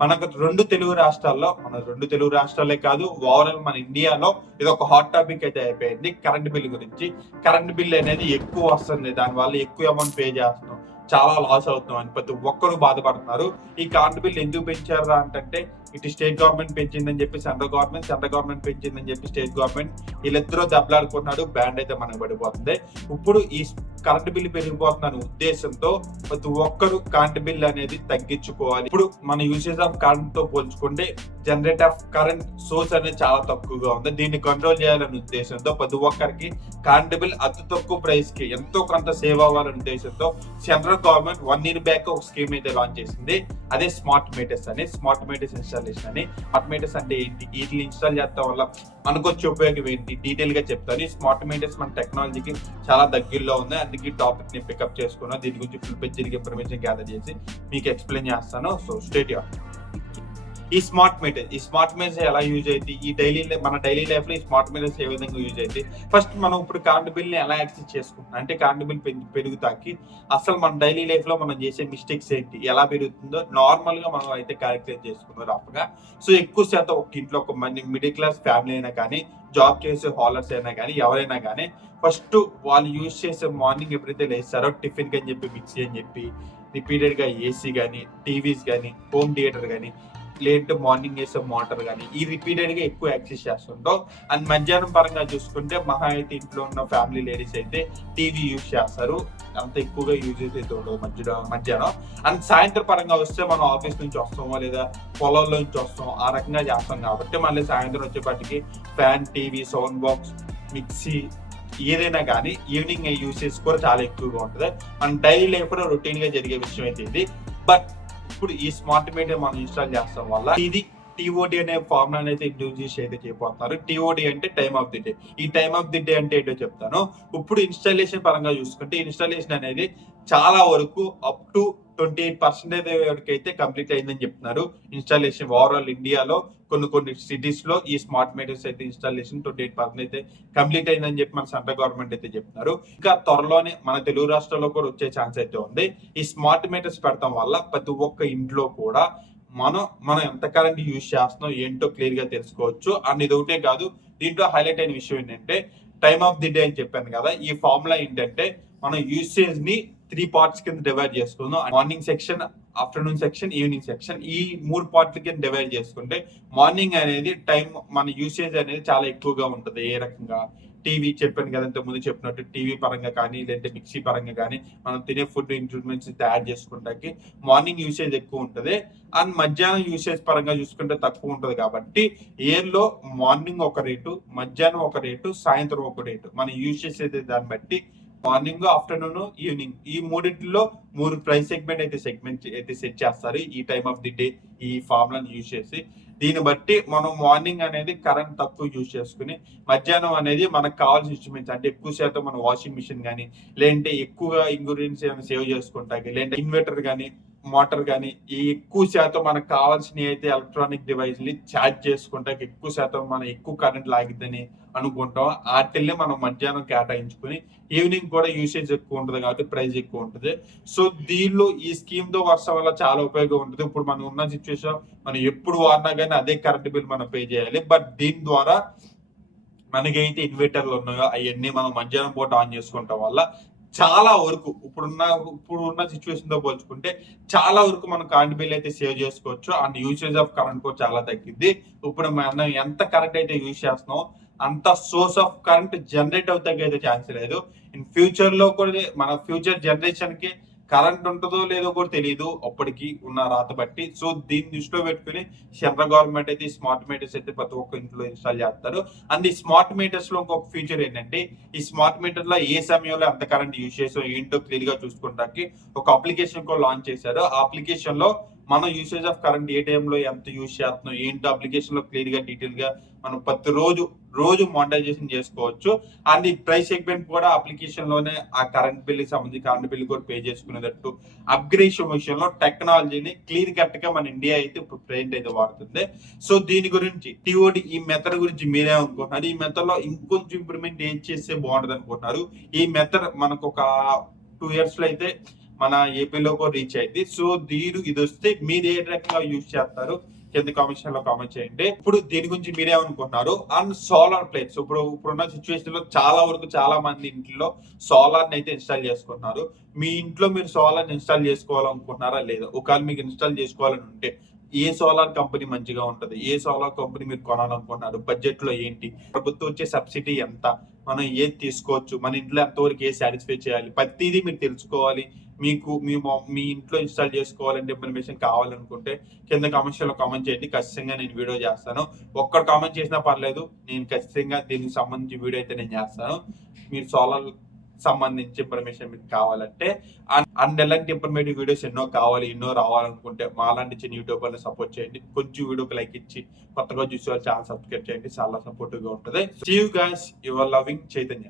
మనకు రెండు తెలుగు రాష్ట్రాలే కాదు, ఓవరాల్ మన ఇండియాలో ఇది ఒక హాట్ టాపిక్ అయితే అయిపోయింది కరెంట్ బిల్ గురించి. కరెంట్ బిల్ అనేది ఎక్కువ వస్తుంది, దానివల్ల ఎక్కువ అమౌంట్ పే చేస్తున్నాం, చాలా లాస్ అవుతున్నాం అని ప్రతి ఒక్కరు బాధపడుతున్నారు. ఈ కరెంట్ బిల్ ఎందుకు పెంచారా అంటే, ఇటు స్టేట్ గవర్నమెంట్ పెంచిందని చెప్పి సెంట్రల్ గవర్నమెంట్ పెంచిందని చెప్పి స్టేట్ గవర్నమెంట్, వీళ్ళిద్దరూ దెబ్బలాడుకున్నాడు. బ్యాండ్ అయితే మనకు పడిపోతుంది. ఇప్పుడు ఈ కరెంట్ బిల్ పెరిగిపోతున్న ఉద్దేశంతో ప్రతి ఒక్కరు కరెంట్ బిల్ అనేది తగ్గించుకోవాలి. ఇప్పుడు మన యూసేజ్ ఆఫ్ కరెంట్ తో పోల్చుకుంటే జనరేట్ ఆఫ్ కరెంట్ సోర్స్ అనేది చాలా తక్కువగా ఉంది. దీన్ని కంట్రోల్ చేయాలనే ఉద్దేశంతో ప్రతి ఒక్కరికి కరెంట్ బిల్ అతి తక్కువ ప్రైస్ కి ఎంతో కొంత సేవ్ అవ్వాలనే ఉద్దేశంతో సెంట్రల్ గవర్నమెంట్ 1 year బ్యాక్ ఒక స్కీమ్ అయితే లాంచ్ చేసింది. అదే స్మార్ట్ మీటర్స్ ఇన్స్టాలేషన్ అని. స్మార్ట్ మీటర్స్ అంటే ఏంటి, వీటిని ఇన్స్టాల్ చేస్తాం వల్ల మనకు వచ్చే ఉపయోగం ఏంటి డీటెయిల్ గా చెప్తాను. ఈ స్మార్ట్ మీటర్స్ మన టెక్నాలజీకి చాలా దగ్గరలో ఉంది, అందుకే టాపిక్ ని పికప్ చేసుకున్నా. దీని గురించి ఫుల్ పేజ్ ఇన్ఫర్మేషన్ గ్యాదర్ చేసి మీకు ఎక్స్ప్లెయిన్ చేస్తాను. సో స్టేట్ ఈ స్మార్ట్ మీటర్స్ ఎలా యూజ్ అవుతుంది, మన డైలీ లైఫ్ లో ఈ స్మార్ట్ మీటర్స్ ఏ విధంగా యూజ్ అవుతాయి. ఫస్ట్ మనం ఇప్పుడు కరెంట్ బిల్ ని ఎలా యాక్సెస్ చేసుకుంటాం అంటే, కరెంట్ బిల్ పెరుగుతాకి అసలు మన డైలీ లైఫ్ లో మనం చేసే మిస్టేక్స్ ఏంటి, ఎలా పెరుగుతుందో నార్మల్ గా మనం అయితే క్యాలిక్యులేట్ చేసుకున్నాం రఫ్గా. సో ఎక్కువ శాతం ఒక ఇంట్లో ఒక మిడిల్ క్లాస్ ఫ్యామిలీ అయినా కానీ, జాబ్ చేసే హాలర్స్ అయినా కానీ, ఎవరైనా కానీ ఫస్ట్ వాళ్ళు యూజ్ చేసే మార్నింగ్ ఎప్పుడైతే లేస్తారో టిఫిన్ అని చెప్పి, మిక్సీ అని చెప్పి, రిపీటెడ్ గా ఏసీ కానీ, టీవీస్ కానీ, హోమ్ థియేటర్ కానీ, లేట్ మార్నింగ్ వేసే మోటార్ కానీ, ఈ రిపీటెడ్ గా ఎక్కువ యాక్సెస్ చేస్తుంటాం. అండ్ మధ్యాహ్నం పరంగా చూసుకుంటే మహా అయితే ఇంట్లో ఉన్న ఫ్యామిలీ లేడీస్ అయితే టీవీ యూజ్ చేస్తారు, అంత ఎక్కువగా యూజెస్ అయితే ఉండవు మధ్యాహ్నం. అండ్ సాయంత్రం పరంగా వస్తే మనం ఆఫీస్ నుంచి వస్తామో లేదా పొలంలో నుంచి వస్తాం, ఆ రకంగా చేస్తాం కాబట్టి మళ్ళీ సాయంత్రం వచ్చేపటికి fan, TV, sound box, mixie ఏదైనా కానీ ఈవినింగ్ యూసేజ్ కూడా చాలా ఎక్కువగా ఉంటుంది. మన డైలీ లైఫ్ లో రొటీన్ గా జరిగే విషయం అయితే ఇది. బట్ ఇప్పుడు ఈ స్మార్ట్ మీటర్ మనం ఇన్స్టాల్ చేస్తాం వల్ల ఇది టీఓడి అనే ఫార్ములా అయితే ఇంట్రొడ్యూస్ అయితే చేయబోతున్నారు. టీఓడి అంటే టైమ్ ఆఫ్ ది డే. ఈ టైమ్ ఆఫ్ ది డే అంటే ఏంటో చెప్తాను. ఇప్పుడు ఇన్స్టాలేషన్ పరంగా చూసుకుంటే ఇన్స్టాలేషన్ అనేది చాలా వరకు అప్ టు 28% వరకు అయితే కంప్లీట్ అయిందని చెప్తున్నారు. ఇన్స్టాలేషన్ ఓవరాల్ ఇండియాలో కొన్ని సిటీస్ లో ఈ స్మార్ట్ మీటర్స్ అయితే ఇన్స్టాలేషన్ 28% అయితే కంప్లీట్ అయిందని చెప్పి మన సెంట్రల్ గవర్నమెంట్ అయితే చెప్తున్నారు. ఇంకా త్వరలోనే మన తెలుగు రాష్ట్రాల్లో కూడా వచ్చే ఛాన్స్ అయితే ఉంది. ఈ స్మార్ట్ మీటర్స్ పెడతాం వల్ల ప్రతి ఒక్క ఇంట్లో కూడా మనం ఎంత కరెంట్ యూజ్ చేస్తున్నాం ఏంటో క్లియర్ గా తెలుసుకోవచ్చు. అండ్ ఇది ఒకటే కాదు, దీంట్లో హైలైట్ అయిన విషయం ఏంటంటే టైమ్ ఆఫ్ ది డే అని చెప్పాను కదా, ఈ ఫార్ములా ఏంటంటే మనం యూసేజ్ ని 3 parts కింద డివైడ్ చేసుకుందాం. Morning section, afternoon section, evening section, ఈ 3 పార్ట్ల కింద డివైడ్ చేసుకుంటే మార్నింగ్ అనేది టైం మన యూసేజ్ అనేది చాలా ఎక్కువగా ఉంటుంది. ఏ రకంగా టీవీ చెప్పాను కదా ఇంతకు ముందు చెప్పినట్టు, టీవీ పరంగా కానీ లేదంటే మిక్సీ పరంగా కానీ మనం తినే ఫుడ్ ఇంస్ట్రుమెంట్స్ తయారు చేసుకుంటాకి మార్నింగ్ యూసేజ్ ఎక్కువ ఉంటుంది. అండ్ మధ్యాహ్నం యూసేజ్ పరంగా చూసుకుంటే తక్కువ ఉంటుంది. కాబట్టి ఏర్లో మార్నింగ్ ఒక రేటు, మధ్యాహ్నం ఒక రేటు, సాయంత్రం ఒక రేటు మనం యూజ్ చేసేది దాన్ని బట్టి మార్నింగ్, ఆఫ్టర్నూన్, ఈవినింగ్ ఈ మూడింటిలో 3 ప్రైస్ సెగ్మెంట్ అయితే సెట్ చేస్తారు ఈ టైమ్ ఆఫ్ ది డే ఈ ఫార్ములాని యూజ్ చేసి. దీన్ని బట్టి మనం మార్నింగ్ అనేది కరెంట్ తక్కువ యూజ్ చేసుకుని, మధ్యాహ్నం అనేది మనకు కావాల్సిన ఇన్స్ట్రుమెంట్స్ అంటే ఎక్కువ శాతం మన వాషింగ్ మిషన్ కానీ, లేదంటే ఎక్కువగా ఇంగ్రీడియంట్స్ ఏమైనా సేవ్ చేసుకుంటాకి, లేదంటే ఇన్వర్టర్ కానీ, మోటార్ కానీ, ఈ ఎక్కువ శాతం మనకు కావాల్సిన అయితే ఎలక్ట్రానిక్ డివైస్ ని ఛార్జ్ చేసుకుంటే ఎక్కువ శాతం మనం ఎక్కువ కరెంట్ లాగిద్దని అనుకుంటాం. వాటిల్ని మనం మధ్యాహ్నం కేటాయించుకుని, ఈవినింగ్ కూడా యూసేజ్ ఎక్కువ ఉంటుంది కాబట్టి ప్రైస్ ఎక్కువ ఉంటుంది. సో దీనిలో ఈ స్కీమ్ తో వర్షం వల్ల చాలా ఉపయోగం ఉంటుంది. ఇప్పుడు మనం ఉన్న సిచ్యువేషన్ మనం ఎప్పుడు వాడినా కానీ అదే కరెంట్ బిల్ మనం పే చేయాలి. బట్ దీని ద్వారా మనకైతే ఇన్వర్టర్లు ఉన్నాయో అవన్నీ మనం మధ్యాహ్నం పూట ఆన్ చేసుకోవటం వల్ల చాలా వరకు ఇప్పుడున్న సిచ్యువేషన్ తో పోల్చుకుంటే చాలా వరకు మనం కరెంట్ బిల్ అయితే సేవ్ చేసుకోవచ్చు. అండ్ యూసేజ్ ఆఫ్ కరెంట్ కూడా చాలా తగ్గింది. ఇప్పుడు మనం ఎంత కరెంట్ అయితే యూజ్ చేస్తున్నామో అంత సోర్స్ ఆఫ్ కరెంట్ జనరేట్ అవుతాకి అయితే ఛాన్స్ లేదు. ఇన్ ఫ్యూచర్ లో కూడా మన ఫ్యూచర్ జనరేషన్ కి కరెంట్ ఉంటుందో లేదో కూడా తెలియదు అప్పటికి ఉన్న రాత బట్టి. సో దీన్ని దృష్టిలో పెట్టుకుని సెంట్రల్ గవర్నమెంట్ అయితే స్మార్ట్ మీటర్స్ అయితే ప్రతి ఒక్క ఇంట్లో ఇన్స్టాల్ చేస్తారు. అండ్ ఈ స్మార్ట్ మీటర్స్ లో ఇంకొక ఫీచర్ ఏంటంటే, ఈ స్మార్ట్ మీటర్ లో ఏ సమయంలో ఎంత కరెంట్ యూజ్ చేసో ఏంటో క్లియర్ గా చూసుకోవడానికి ఒక అప్లికేషన్ కూడా లాంచ్ చేశారు. ఆ అప్లికేషన్ లో మనం యూసేజ్ ఆఫ్ కరెంట్ ఏ టైంలో ఎంత యూజ్ చేస్తున్నాం ఏంటో అప్లికేషన్ లో క్లియర్ గా డీటెయిల్ గా మనం ప్రతి రోజు మానిటైజేషన్ చేసుకోవచ్చు. అండ్ ఈ ప్రైస్ సెగ్మెంట్ కూడా అప్లికేషన్ లోనే ఆ కరెంట్ బిల్ కి సంబంధించి కరెంట్ బిల్ కూడా పే చేసుకునేటట్టు అప్గ్రేషన్ విషయంలో టెక్నాలజీని క్లియర్ కట్ గా మన ఇండియా అయితే ఇప్పుడు ప్రెజెంట్ అయితే వాడుతుంది. సో దీని గురించి టీఓడి ఈ మెథడ్ గురించి మీరే అనుకుంటున్నారు, ఈ మెథడ్ లో ఇంకొంచెం ఇంప్రూవ్మెంట్ ఏం చేస్తే బాగుంటుంది అనుకుంటున్నారు? ఈ మెథడ్ మనకు ఒక 2 years లో అయితే మన ఏపీలో కూడా రీచ్ అయింది. సో ఇది వస్తే మీరు ఏ రకంగా యూజ్ చేస్తారు కింద కామెంట్ లో కామెంట్ చేయండి. ఇప్పుడు దీని గురించి మీరేమనుకుంటున్నారు? అండ్ సోలార్ ప్లేట్స్ ఇప్పుడున్న సిచ్యువేషన్ లో చాలా వరకు చాలా మంది ఇంట్లో సోలార్ అయితే ఇన్స్టాల్ చేసుకుంటున్నారు. మీ ఇంట్లో మీరు సోలార్ ఇన్స్టాల్ చేసుకోవాలనుకుంటున్నారా లేదా? ఒకవేళ మీకు ఇన్స్టాల్ చేసుకోవాలని ఉంటే ఏ సోలార్ కంపెనీ మంచిగా ఉంటది, ఏ సోలార్ కంపెనీ మీరు కొనాలనుకుంటున్నారు, బడ్జెట్ లో ఏంటి, ప్రభుత్వం వచ్చే సబ్సిడీ ఎంత, మనం ఏది తీసుకోవచ్చు, మన ఇంట్లో ఎంతవరకు ఏ సాటిస్ఫై చేయాలి, ప్రతిదీ మీరు తెలుసుకోవాలి. మీకు మీ ఇంట్లో ఇన్స్టాల్ చేసుకోవాలంటే ఇన్ఫర్మేషన్ కావాలనుకుంటే కింద కామెంట్స్ లో కామెంట్ చేయండి. ఖచ్చితంగా నేను వీడియో చేస్తాను. ఒక్కరు కామెంట్ చేసినా పర్లేదు, నేను ఖచ్చితంగా దీనికి సంబంధించి వీడియో అయితే నేను చేస్తాను. మీరు సోలార్ సంబంధించి ఇన్ఫర్మేషన్ మీకు కావాలంటే అండ్ ఎలాంటి ఇన్ఫర్మేటివ్ వీడియోస్ ఎన్నో రావాలనుకుంటే మా లాంటి చిన్న యూట్యూబర్ సపోర్ట్ చేయండి. కొంచెం వీడియోకి లైక్ ఇచ్చి కొత్తగా చూసే వాళ్ళు ఛానల్ సబ్స్క్రైబ్ చేయండి. చాలా సపోర్టివ్ గా ఉంటుంది. See you guys, your loving Chaitanya.